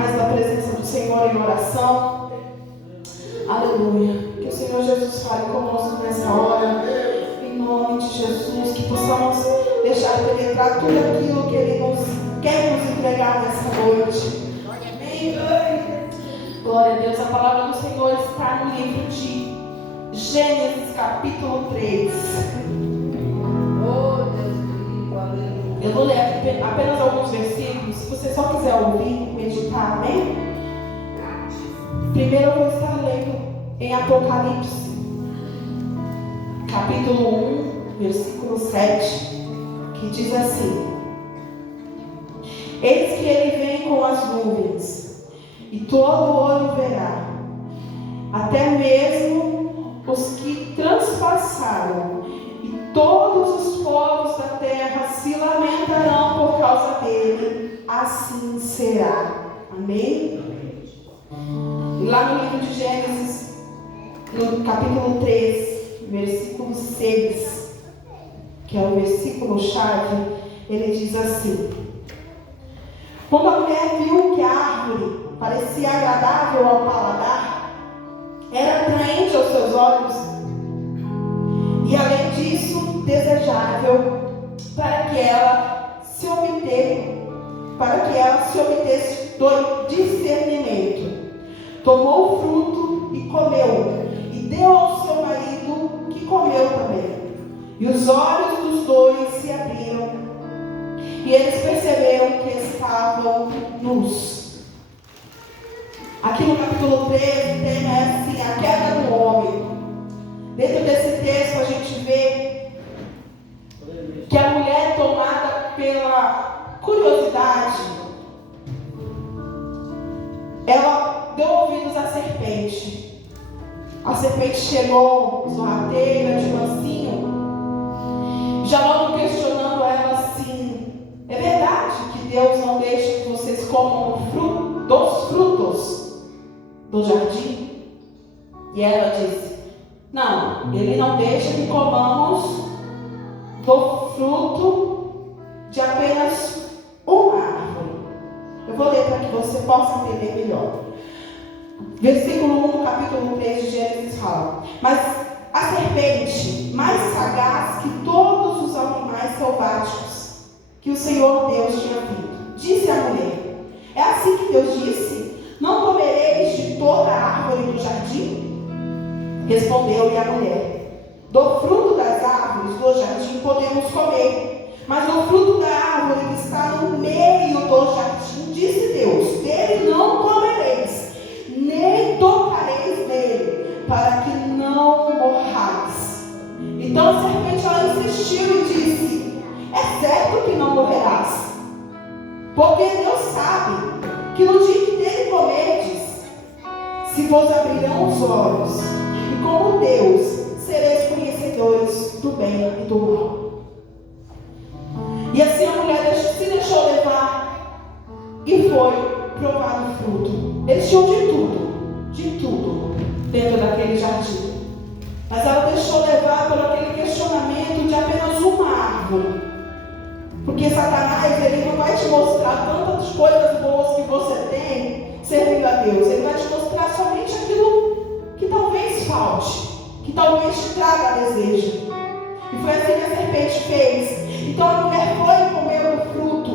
mais da presença do Senhor em oração. Aleluia. Que o Senhor Jesus fale conosco nessa hora. Em nome de Jesus, que possamos deixar penetrar tudo aquilo que Ele quer nos entregar nessa noite. Amém. Glória a Deus. A palavra do Senhor está no livro de Gênesis, capítulo 3. Eu vou ler apenas alguns versículos. Se você só quiser ouvir, meditar, amém? Primeiro eu vou estar lendo em Apocalipse, capítulo 1, versículo 7, que diz assim: Eis que ele vem com as nuvens, e todo olho verá, até mesmo os que transpassaram, e todos os povos da terra se lamentarão por causa dele. Assim será. Amém? E lá no livro de Gênesis, no capítulo 3, versículo 6, que é o versículo chave, ele diz assim: Quando a mulher viu que a árvore parecia agradável ao paladar, era atraente aos seus olhos, e além disso, desejável para que ela se obtesse do discernimento, tomou o fruto e comeu, e deu ao seu marido, que comeu também. E os olhos dos dois se abriram, e eles perceberam que estavam nus. Aqui no capítulo 13, o tema é assim: a queda do homem. Dentro desse texto a gente vê que a mulher, tomada pela curiosidade, ela deu ouvidos à serpente. A serpente chegou sorrateira, de mansinho, já logo questionando ela assim: é verdade que Deus não deixa que vocês comam dos frutos do jardim? E ela disse: não, Ele não deixa que comamos do fruto de apenas uma árvore. Eu vou ler para que você possa entender melhor. Versículo 1 do capítulo 3 de Gênesis fala: Mas a serpente, mais sagaz que todos os animais selváticos que o Senhor Deus tinha feito, disse à mulher: É assim que Deus disse: Não comereis de toda a árvore do jardim? Respondeu-lhe a mulher: Do fruto das árvores do jardim podemos comer, mas do fruto da árvore que está no meio do jardim, disse Deus: Dele não comereis, nem tocareis nele, para que não morrais. Então a serpente, ela insistiu e disse: É certo que não morrerás, porque Deus sabe que no dia que dele comerdes, se vos abrirão os olhos, e como Deus sereis conhecedores do bem e do mal. E assim a mulher se deixou levar e foi provar o fruto. Eles tinham de tudo dentro daquele jardim, mas ela deixou levar por aquele questionamento de apenas uma árvore. Porque Satanás, ele não vai te mostrar tantas coisas boas que você tem servindo a Deus. Ele vai te mostrar somente aquilo que talvez falte, que talvez te traga desejo. E foi assim que a serpente fez. Então a mulher foi e comeu o fruto,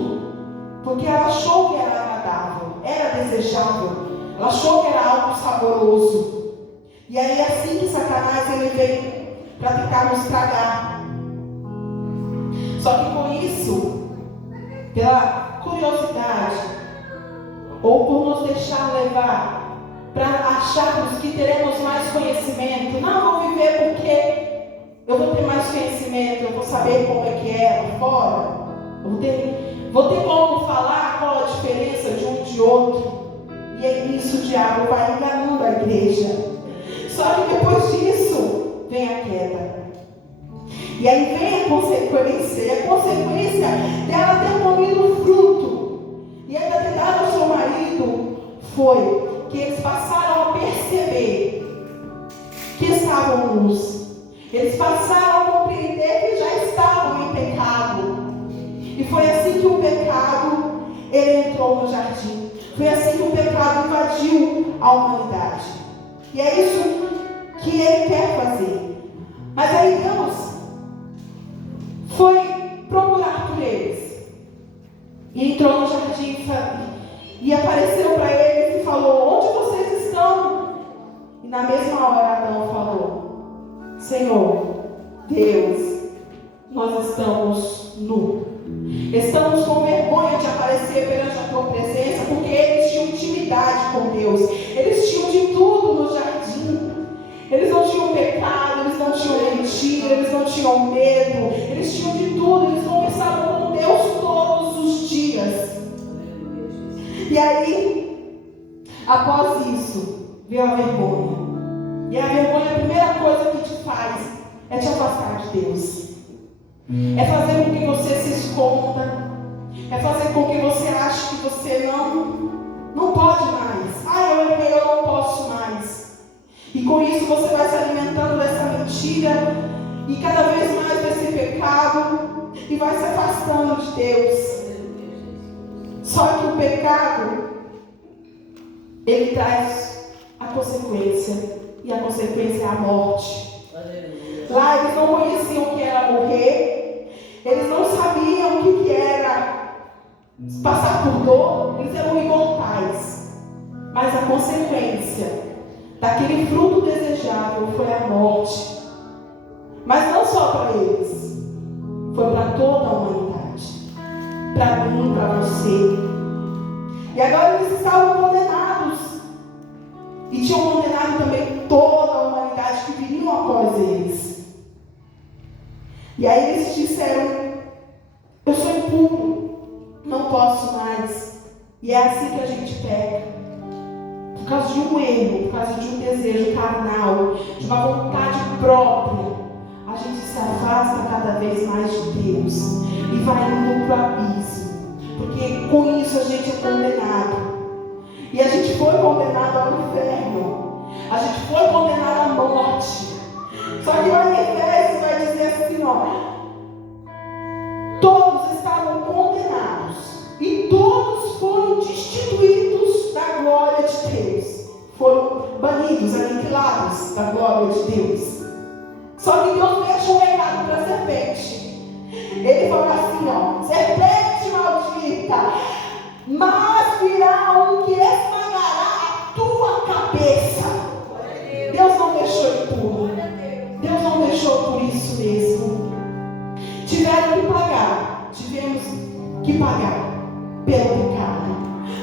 porque ela achou que era agradável, era desejável, ela achou que era algo saboroso. E aí assim que Satanás, ele veio para tentar nos tragar. Só que com isso, pela curiosidade, ou por nos deixar levar para acharmos que teremos mais conhecimento, não, vou viver porque eu vou ter mais conhecimento, eu vou saber como é que é lá fora, vou ter como falar qual a diferença de um de outro. E é isso, o diabo vai enganando a igreja. Só que depois disso vem a queda. E aí vem a consequência. E a consequência dela ter comido o fruto e ainda ter dado ao seu marido foi que eles passaram a perceber que estavam nus. Eles passaram a compreender que já estavam em pecado. E foi assim que o pecado, ele entrou no jardim. Foi assim que o pecado pecado invadiu a humanidade. E é isso que ele quer fazer. Mas aí Deus foi procurar por eles. E entrou no jardim e apareceu para eles e falou: onde vocês estão? E na mesma hora Adão falou: Senhor, Deus, nós estamos nus. Estamos com vergonha de aparecer perante a tua presença, porque eles tinham intimidade com Deus. Eles tinham de tudo no jardim. Eles não tinham pecado, eles não tinham mentira, eles não tinham medo, eles tinham de tudo, eles conversavam com Deus todos os dias. E aí, após isso, veio a vergonha. E a vergonha, a primeira coisa que te faz é te afastar de Deus. É fazer com que você se esconda. É fazer com que você ache que você não pode mais. Eu errei, eu não posso mais. E com isso você vai se alimentando dessa mentira e cada vez mais desse pecado e vai se afastando de Deus. Só que o pecado, ele traz a consequência, e a consequência é a morte. Lá eles não conheciam o que era morrer, eles não sabiam o que era passar por dor, eles eram imortais. Mas a consequência daquele fruto desejável foi a morte. Mas não só para eles, foi para toda a humanidade, para mim, para você. E agora eles estavam condenados, e tinham condenado também toda a humanidade que viriam após eles. E aí eles disseram: eu sou impuro, não posso mais. E é assim que a gente peca. Por causa de um erro, por causa de um desejo carnal, de uma vontade própria, a gente se afasta cada vez mais de Deus e vai indo para o abismo, porque com isso a gente é condenado. E a gente foi condenado ao inferno, a gente foi condenado à morte. Só que lá em Efésios vai dizer assim: todos estavam condenados e todos foram destituídos da glória de Deus, foram banidos, aniquilados da glória de Deus. Só que Deus deixa um recado para a serpente. Ele fala assim: serpente maldita, mas virá um que esmagará a tua cabeça. Deus não deixou impuro, Deus não deixou por isso mesmo. Tivemos que pagar pelo pecado.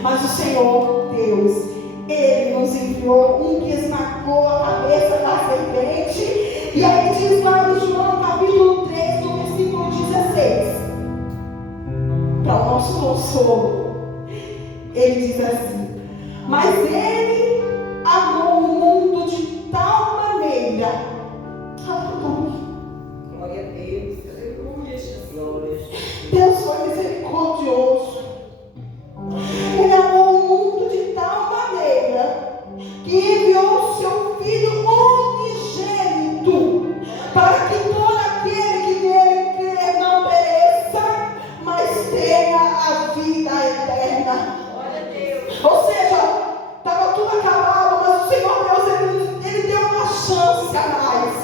Mas o Senhor Deus, Ele nos enviou um que esmagou a cabeça da serpente. E aí diz lá em João capítulo 3, no versículo 16, para o nosso consolo, ele diz assim: mas Ele amou o mundo de tal maneira. Glória a Deus, aleluia, Jesus. Deus foi misericordioso. Ele amou o mundo de tal maneira que enviou o seu Filho unigênito, para que todo aquele que nele crer não pereça, mas tenha a vida eterna. Ou seja, estava tudo acabado, mas o Senhor Deus, ele deu uma chance a mais.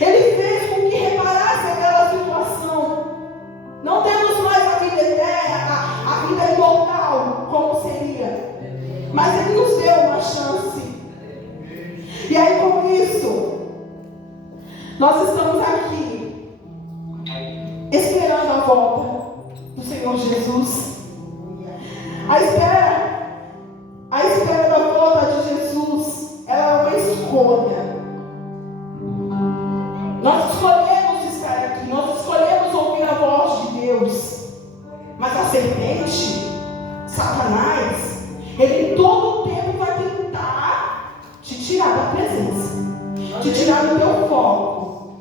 Ele fez com que reparasse aquela situação. Não temos mais a vida eterna, a vida imortal, como seria. Mas Ele nos deu uma chance. E aí, com isso, nós estamos aqui esperando a volta do Senhor Jesus. A espera da volta de Jesus, ela é uma escolha. Nós escolhemos estar aqui, nós escolhemos ouvir a voz de Deus. Mas a serpente, Satanás, ele todo o tempo vai tentar te tirar da presença, te tirar do teu foco,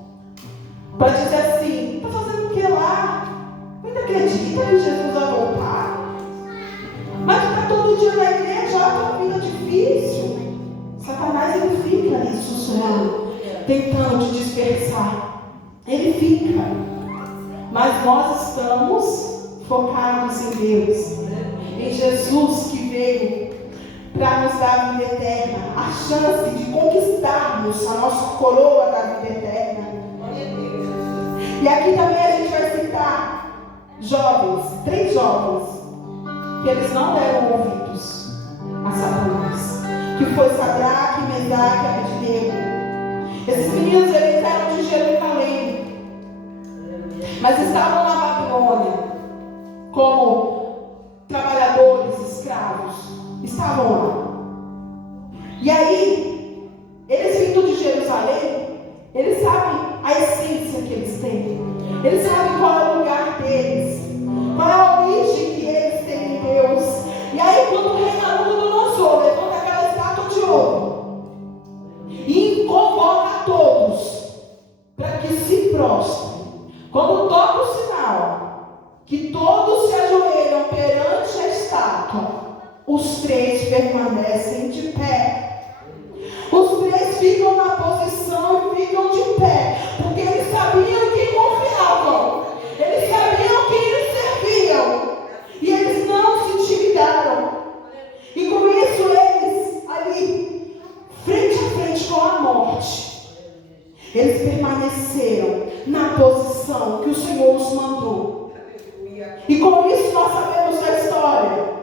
para dizer assim: está fazendo o que lá? Ainda acredita que Jesus vai voltar? Mas tu está todo dia na igreja, a tua vida é difícil. Satanás, ele fica ali sussurrando, tentando te dispersar. Ele fica. Mas nós estamos focados em Deus. em Jesus que veio para nos dar a vida eterna, a chance de conquistarmos a nossa coroa da vida eterna. E aqui também a gente vai citar jovens, 3 jovens, que eles não deram ouvidos a Satanás, que foi Sadraque, Mesaque e Abednego. Esses meninos, eles eram de Jerusalém, mas estavam na Babilônia como trabalhadores, escravos. Estavam lá. E aí, eles vindo de Jerusalém, eles sabem a essência que eles têm. Eles sabem qual é o lugar deles, qual é a origem que eles têm em Deus. E aí, quando o rei Nabucodonosor levanta aquela estátua de ouro e convoca a todos para que se prostrem, quando toca o sinal que todos se ajoelham perante a estátua, os 3 permanecem de pé. Os 3 ficam na posição e ficam de pé, porque eles sabiam em quem confiavam, eles sabiam quem eles serviam, e eles não se intimidaram. E com isso eles ali, frente a frente com a morte, eles permaneceram na posição que o Senhor os mandou. E com isso nós sabemos da história.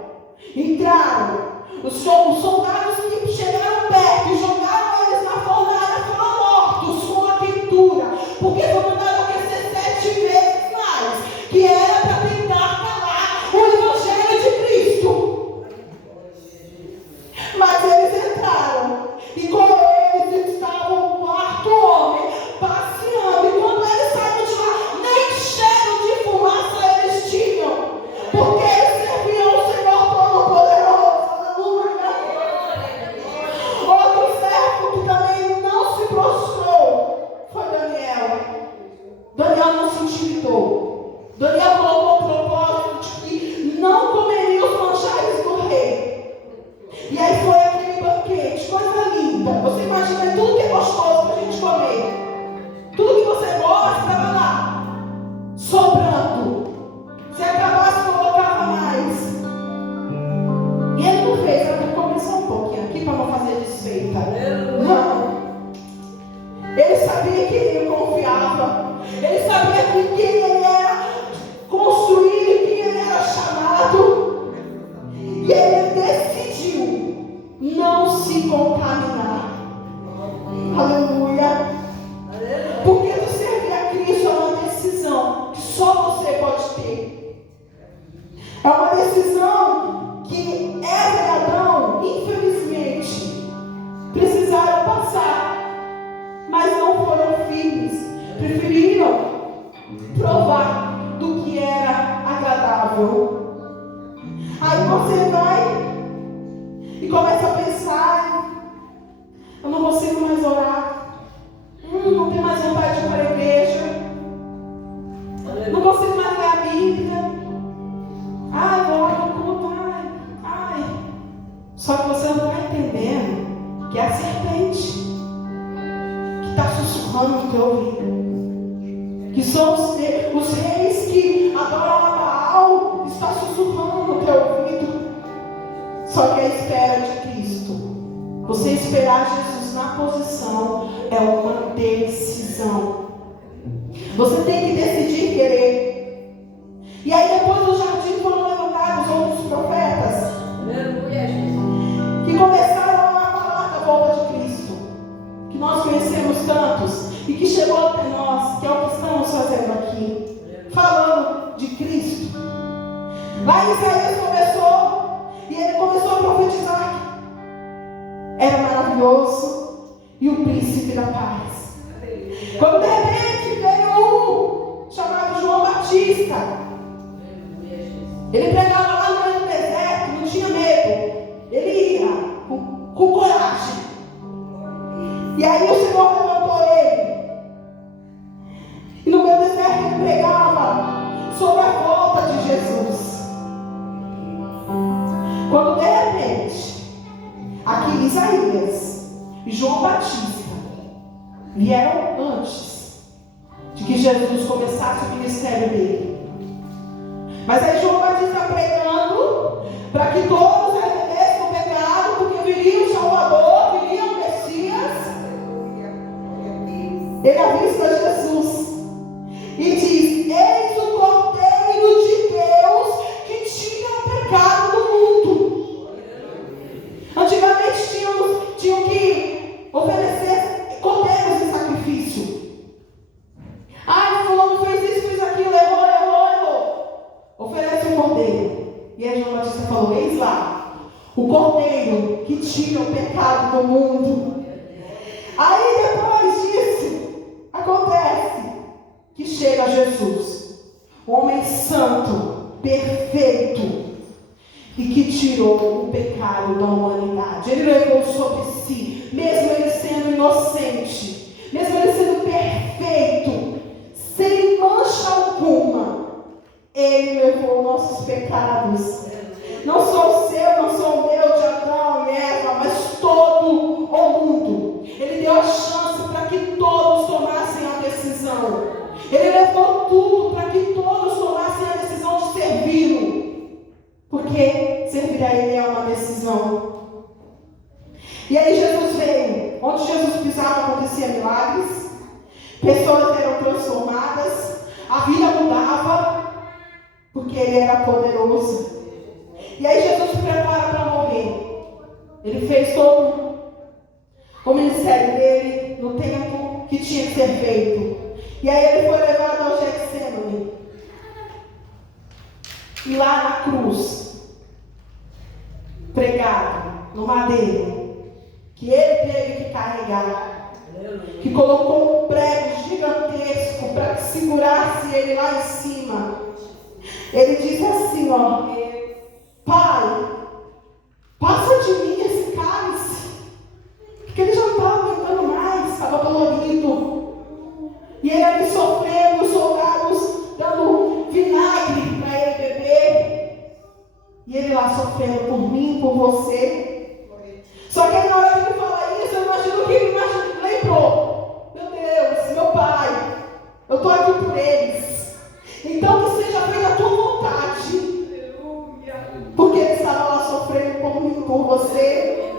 Entraram os soldados que chegaram perto e jogaram eles na fornalha, foram mortos com a quentura, porque foi mandado aquecer 7 vezes mais, que era para tentar calar o evangelho de Cristo. Mas eles entraram e com eles estava o 4º homem passeando, e quando eles saíram de lá, nem cheiro de fumaça eles tinham, porque eles serviam o Senhor Todo-Poderoso. Aleluia! Outro servo que também não se prostrou foi Daniel. Daniel não se intimidou. Daniel colocou o propósito de que não comeria os manjares do rei. E aí foi aquele banquete, coisa linda. Você imagina tudo que é gostoso para a gente comer. Tudo que você gosta estava lá, sobrando. Se acabasse, colocava mais. E ele não fez, ele começou um pouquinho aqui para não fazer desfeita. Não. Ele sabia que ele confiava. Ele sabia que quem ele era construído, quem ele era chamado. E ele decidiu não se contaminar. Aleluia. Porque você servir a Cristo é uma decisão que só você pode ter. É uma decisão que Eva e Adão, infelizmente, precisaram passar, mas não foram firmes. Preferiram provar do que era agradável. Aí você vai e começa a pensar: eu não consigo mais orar. Não tenho mais vontade de ir para a igreja. Não consigo mais ler a Bíblia. Ai, vou lá no culto. Ai. Só que você não está entendendo que é a serpente que está sussurrando no teu ouvido. Que são os reis que adoram a Baal, está sussurrando no teu ouvido. Só que a espera de Cristo, você esperar Jesus na posição, é uma decisão. Você tem que decidir querer. E aí depois do jardim foram levantados outros profetas que começaram a falar da volta de Cristo, que nós conhecemos tantos e que chegou até nós, que é o que estamos fazendo aqui, falando de Cristo. Lá Isaías começou, e ele começou a profetizar. Era maravilhoso e o príncipe da paz. Quando de repente veio um chamado João Batista, ele pregava lá no meio do deserto, não tinha medo, ele ia com coragem. E aí o Senhor levantou ele, e no meio do deserto ele pregava sobre a volta de Jesus. Quando de repente aqui Isaías e João Batista vieram antes de que Jesus começasse o ministério dele. Mas aí João Batista pregando, para que todos arrependessem do pecado, porque viria o Salvador, viria o Messias. Ele avista Jesus e diz: eis o Cordeiro de Deus que tira o pecado do mundo. Antigamente tinham que oferecer cordeiros em sacrifício. Ah, fulano fez isso, fez aquilo, errou. Oferece um cordeiro. E aí João Batista falou: eis lá, o cordeiro que tira o pecado do mundo. Aí depois disso, acontece que chega Jesus, o homem santo, perfeito, e que tirou o pecado da humanidade. Ele levou sobre si, mesmo ele sendo inocente, mesmo ele sendo perfeito, sem mancha alguma, ele levou nossos pecados. Não só o seu, não só o meu, de Adão e Eva, mas todo o mundo. Ele deu a chance para que todos tomassem a decisão. Ele levou tudo para que todos tomassem a decisão de servi-lo. Porque servir a Ele é uma decisão. E aí Jesus veio. Onde Jesus pisava acontecia milagres. Pessoas eram transformadas. A vida mudava. Porque Ele era poderoso. E aí Jesus se prepara para morrer. Ele fez todo o ministério dele no tempo que tinha que ser feito. E aí ele foi levado ao Getsemane. E lá na cruz, pregado no madeiro, que ele teve que carregar, que colocou um prego gigantesco para que segurasse ele lá em cima. Ele disse assim, ó: Pai, passa de mim esse cálice, porque ele já não estava aguentando mais, estava dolorido. E ele ali sofrendo, os soldados dando vinagre para ele beber. E ele lá sofrendo por mim, por você. Só que aí na hora que ele fala isso, eu imagino que ele lembrou: meu Deus, meu Pai, eu estou aqui por eles. Então que seja feita a tua vontade. Porque ele estava lá sofrendo por mim, por você.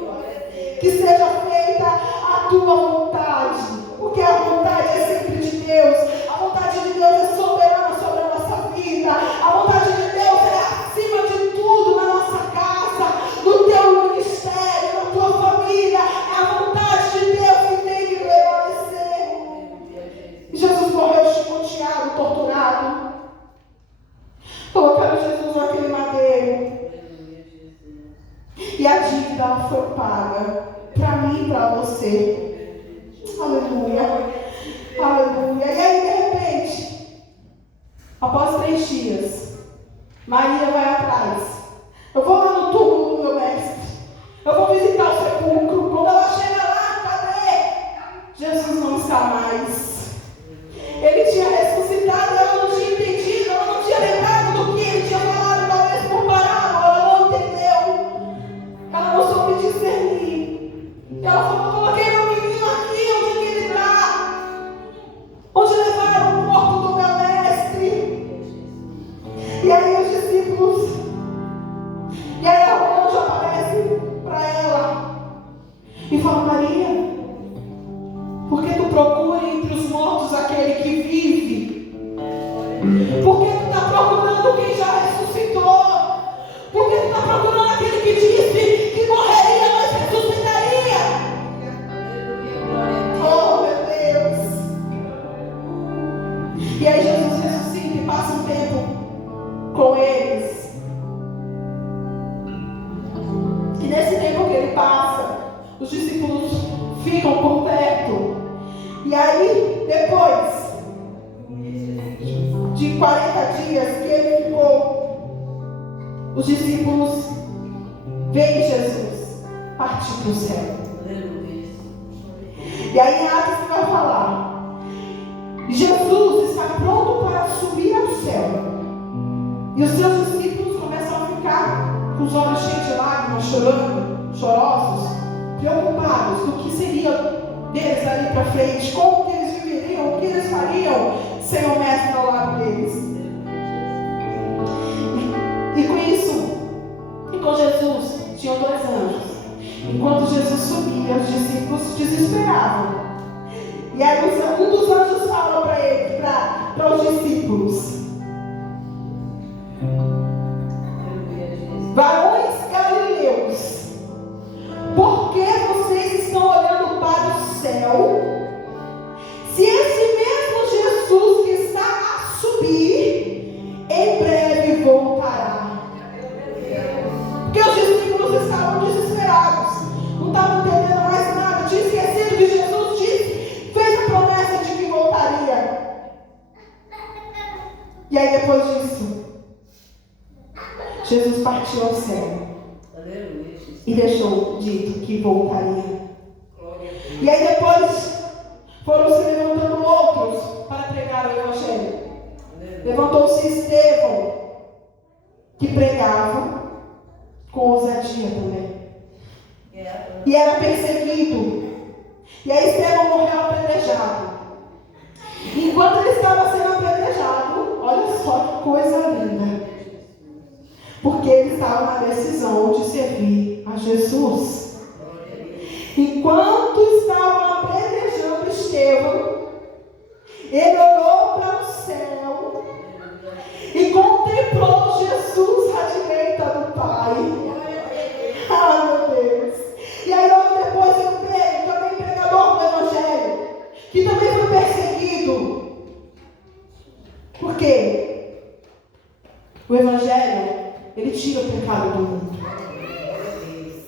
Que seja feita a tua vontade. Porque a vontade é sempre de Deus. A vontade de Deus é soberana sobre a nossa vida. A vontade de Deus é acima de tudo na nossa casa, no teu ministério, na tua família. É a vontade de Deus que tem que prevalecer. Jesus morreu chicoteado, torturado. Colocaram Jesus naquele madeiro. E a dívida foi paga para mim e para você. Aleluia. Aleluia. E aí, de repente, após 3 dias, Maria vai atrás. Eu vou lá no túmulo do meu mestre. Eu vou visitar o sepulcro. Quando ela chega lá, cadê? Jesus não está mais. Ele tinha ressuscitado, ela não tinha entendido, ela não tinha lembrado do que ele tinha falado, talvez por parábola, ela não entendeu. Ela não soube discernir. Ela falou: coloquei meu menino aqui, onde que ele está? Onde levaram o corpo do meu mestre? E aí os discípulos, e aí o anjo aparece para ela e fala: Maria, por que tu procura entre os mortos aquele que vive? Por que tu está procurando quem já ressuscitou? Por que tu está procurando aquele que disse que morreria, mas ressuscitaria? Oh, meu Deus! E aí Jesus ressuscita e passa um tempo com eles. E nesse tempo que ele passa, os discípulos ficam por perto. E aí, depois de 40 dias que ele ficou, os discípulos veem Jesus partir para o céu. E aí em Atos vai falar: Jesus está pronto para subir ao céu. E os seus discípulos começam a ficar com os olhos cheios de lágrimas, chorando, chorosos, preocupados do que seria deles ali para frente, como que eles viveriam, o que eles fariam sem o mestre ao lado deles. E com isso, e com e os discípulos se desesperavam. E aí um dos anjos fala para os discípulos: varões galileus, por que vocês estão olhando para o céu? Se esse mesmo Jesus que está a subir, em breve voltará. Porque os discípulos estavam desesperados, não estavam entendendo mais nada, tinham esquecido que Jesus fez a promessa de que voltaria. E aí depois disso, Jesus partiu ao céu e deixou dito que voltaria. E aí depois foram se levantando outros para pregar o Evangelho. Levantou-se Estevão, que pregava com ousadia também. E era perseguido. E aí Estevão morreu apedrejado. Enquanto ele estava sendo apedrejado, olha só que coisa linda. Porque ele estava na decisão de servir a Jesus. Enquanto estavam apedrejando Estevão, ele olhou para o céu e contemplou Jesus à direita do Pai. Ah, meu Deus! E aí logo depois eu creio, também pregador do Evangelho, que também foi perseguido. Por quê? O Evangelho, ele tira o pecado do mundo.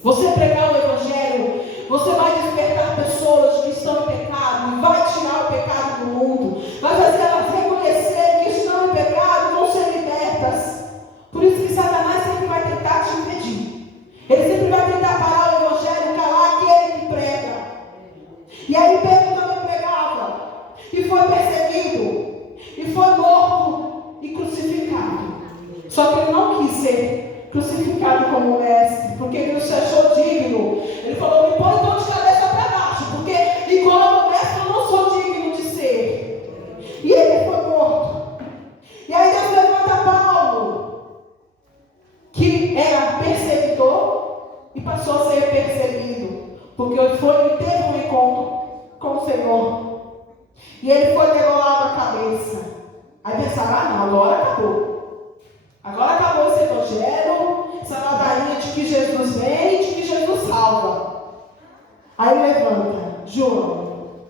Você pregar o Evangelho, você vai despertar pessoas que estão em pecado e vai tirar o pecado do mundo. Vai fazer elas reconhecerem que estão em pecado e vão ser libertas. Por isso que Satanás sempre vai tentar te impedir. Ele sempre vai tentar parar o Evangelho, calar aquele que prega. E aí Pedro também pregava e foi perseguido e foi morto e crucificado. Só que ele não quis ser crucificado como mestre, porque ele não se achou digno. Ele falou: me põe então de cabeça para baixo, porque igual ao mestre eu não sou digno de ser. E ele foi morto. E aí Deus levanta Paulo, que era perseguidor e passou a ser perseguido, porque teve um encontro com o Senhor. E ele foi degolado a cabeça. Aí pensaram: não, agora acabou. Agora acabou esse evangelho, essa ladainha de que Jesus vem e de que Jesus salva. Aí levanta João.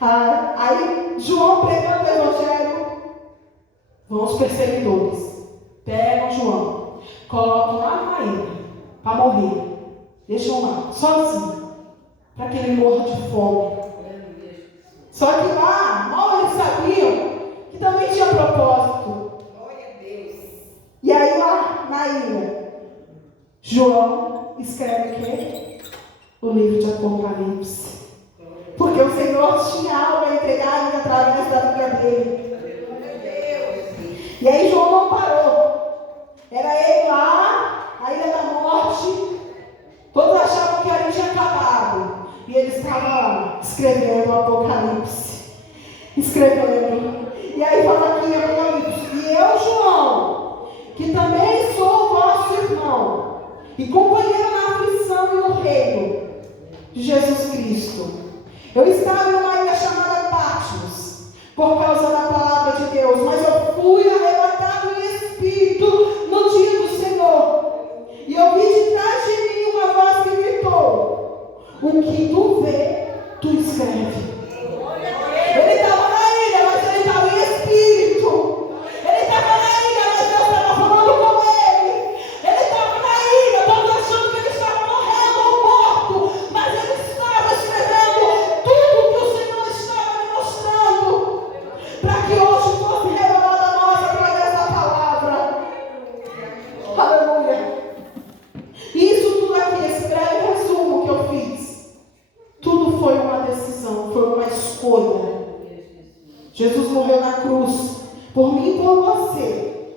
Aí João pregando o evangelho, vão os perseguidores, pegam João, colocam lá na ilha para morrer, deixam lá, sozinho, para que ele morra de fome. Só que lá, mal eles sabiam que também tinha propósito. E aí lá na ilha, João escreve o quê? O livro de Apocalipse. Porque o Senhor tinha algo a entregar através da vida dele. E aí João não parou. Era ele lá, a ilha da morte. Todos achavam que ali tinha acabado. E ele estava lá, escrevendo o Apocalipse. Escrevendo. E aí fala aqui em Apocalipse: e eu, João, que também sou vosso irmão e companheiro na aflição e no reino de Jesus Cristo. Eu estava em uma ilha chamada Patmos, por causa da palavra de Deus, mas eu fui arrebatado em espírito no dia do Senhor. E ouvi de trás de mim uma voz que gritou: o que tu vê, tu escreve. Ele estava na ilha, mas ele estava em espírito. Ele estava na ilha, mas Deus estava falando com ele. Ele estava na ilha, todos achando que ele estava morrendo ou morto, mas ele estava escrevendo tudo que o Senhor estava me mostrando, para que hoje fosse revelado a nós através da palavra. Aleluia. Isso tudo aqui, esse breve resumo que eu fiz, tudo foi uma decisão, foi uma escolha. Jesus morreu na cruz por mim e por você.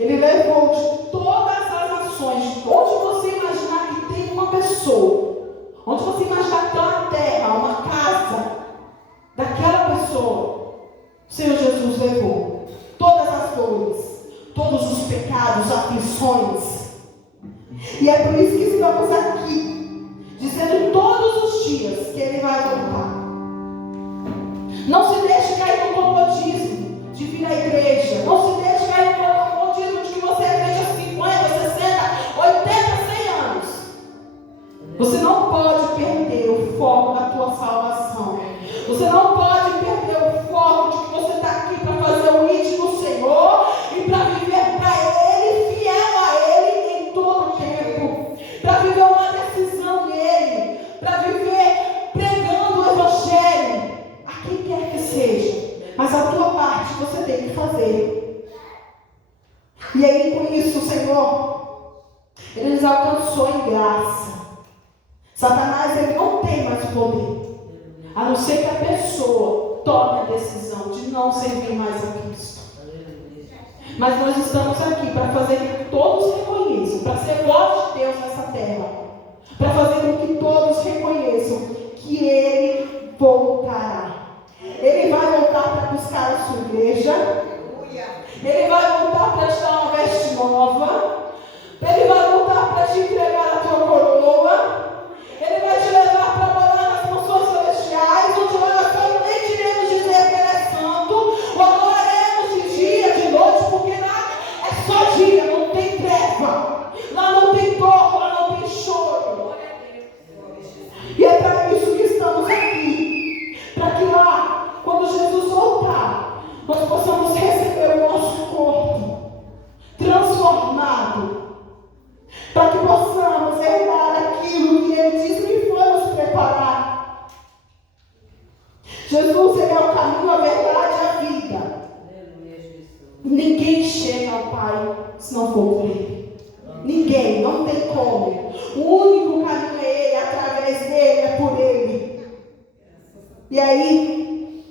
Ele levou de todas as nações, onde você imaginar que tem uma pessoa, onde você imaginar que tem uma terra, uma casa daquela pessoa, o Senhor Jesus levou todas as dores, todos os pecados, aflições. E é por isso que estamos aqui, dizendo todos os dias que Ele vai voltar. Não se deixe cair no comodismo de vir à igreja. Não se deixe cair no comodismo de que você é crente há 50, 60, 80, 100 anos. Você não pode perder o foco da tua salvação. Você não pode perder o foco de que você está aqui para fazer o ID do Senhor e para viver para Ele, fiel a Ele em todo o tempo. Para viver uma decisão nele. Para viver pregando o Evangelho. A quem quer que seja. Mas a tua parte você tem que fazer. E aí com isso o Senhor, Ele nos alcançou em graça. Satanás, ele não tem mais poder, a não ser que a pessoa tome a decisão de não servir mais a Cristo. Mas nós estamos aqui para fazer com que todos reconheçam, para ser voz de Deus nessa terra, para fazer com que todos reconheçam que Ele voltará. Ele vai voltar para buscar a sua igreja. Ele vai voltar para te dar uma veste nova. Ele vai voltar para te entregar a tua coroa. Ele vai te levar para morar nas mansões celestiais, onde nós nem diremos dizer que Ele é santo, ou adoraremos de dia, de noite, porque lá é só dia, não tem treva. Lá não tem dor, lá não tem choro. E é para isso que estamos aqui. Para que lá, quando Jesus voltar, nós possamos receber o nosso corpo transformado. Para que possamos herdar aquilo que Ele disse que foi nos preparar. Jesus, Ele é o caminho, a verdade e a vida. Ninguém chega ao Pai se não for por Ele. Ninguém, não tem como. O único caminho é Ele, através dEle, é por Ele. E aí,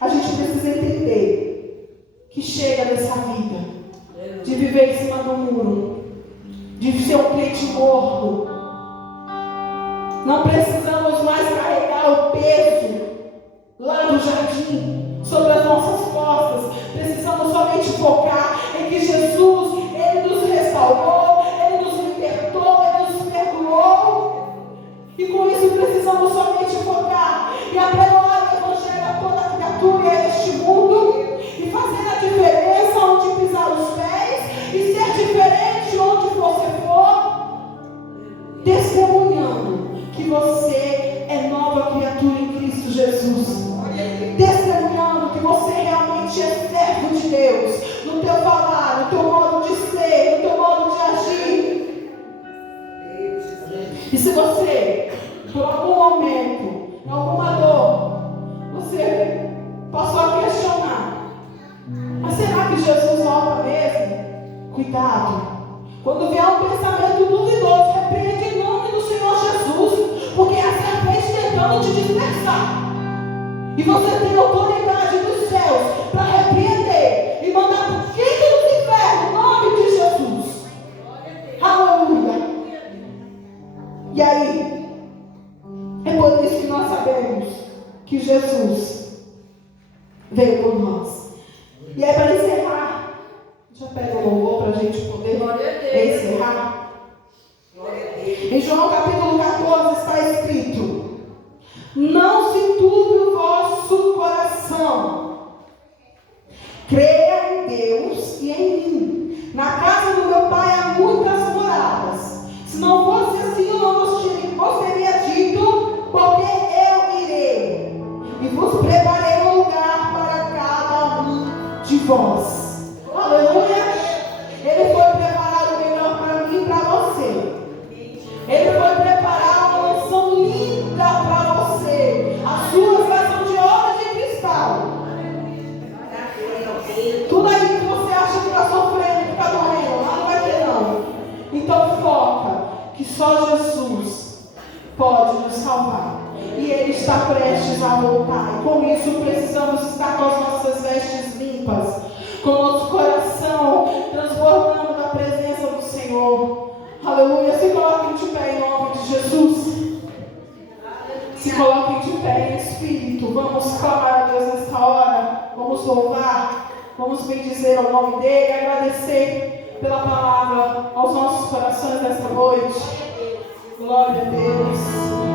a gente precisa entender que chega dessa vida de viver em cima do muro, de ser um crente gordo. Não precisamos mais carregar o peso lá do jardim sobre as nossas costas. Precisamos somente focar em que Jesus, Ele nos restaurou, Ele nos libertou, Ele nos perdoou. E com isso precisamos somente focar e apregoar o Evangelho a toda a criatura e a este mundo, e fazer a diferença onde pisar os pés, e ser diferente onde você for, testemunhando que você é nova criatura em Cristo Jesus, testemunhando que você realmente é servo de Deus, no teu falar, no teu modo de ser, no teu modo de agir. E se você, por algum momento, em alguma dor, você passou a questionar, mas será que Jesus volta mesmo? Cuidado. Quando vier um pensamento duvidoso, repreende em nome do Senhor Jesus, porque é a serpente tentando te dispersar. E você tem autoridade dos céus para repreender e mandar para o quinto dos infernos, em nome de Jesus. Aleluia. E aí, é por isso que nós sabemos que Jesus veio por nós. E é para encerrar. Já pega o louvor para a gente poder encerrar. Em João capítulo 14 está escrito: não se turbe o vosso coração. Creia em Deus e em mim. Na casa do meu Pai há muitas moradas. Se não fosse assim, eu não vos teria dito, porque eu irei e vos preparei um lugar para cada um de vós. Aleluia! Ele foi preparar o melhor para mim e para você. Ele foi preparar uma mansão linda para você. As suas são de ouro e de cristal. Tudo aí que você acha que está sofrendo, que está doendo, lá não vai ter não. Então foca que só Jesus pode nos salvar. E Ele está prestes a voltar. E com isso precisamos estar com as nossas vestes limpas, com o nosso coração transbordando da presença do Senhor. Aleluia. Se coloquem de pé em nome de Jesus. Se coloquem de pé em espírito. Vamos clamar a Deus nesta hora. Vamos louvar. Vamos bendizer ao nome dEle. Agradecer pela palavra aos nossos corações nesta noite. Glória a Deus. Deus.